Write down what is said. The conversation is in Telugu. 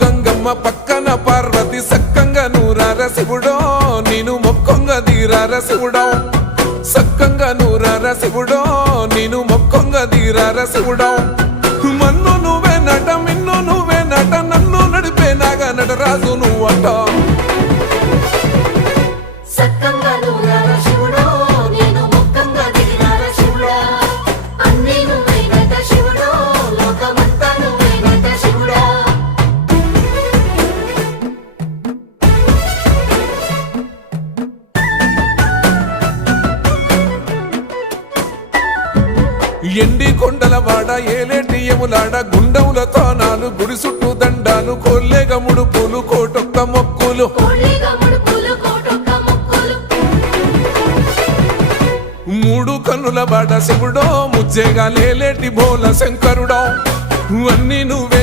గంగమ్మ పక్కన పార్వతి సక్కంగా నూరార శివుడో నేను మొక్కొంగ దీరార శివుడో. సక్కంగా నూరార శివుడో నేను మొక్కొంగ దీరార శివుడో. మన్ను నువ్వే నట మిన్ను నువ్వే నట నన్ను నడిపే నాగా నటరాజు నువ్వట. ఎండి కొండల వాడ ఏలేటి ఎములాడ గుండముల తోనాలు గుడి చుట్టూ దండాలు కొల్లేగ ముడుపులు కోటొక్క మొక్కులు. మూడు కన్నుల బాట శివుడో ముజ్జేగా లేలేటి బోల శంకరుడో. అన్ని నువ్వే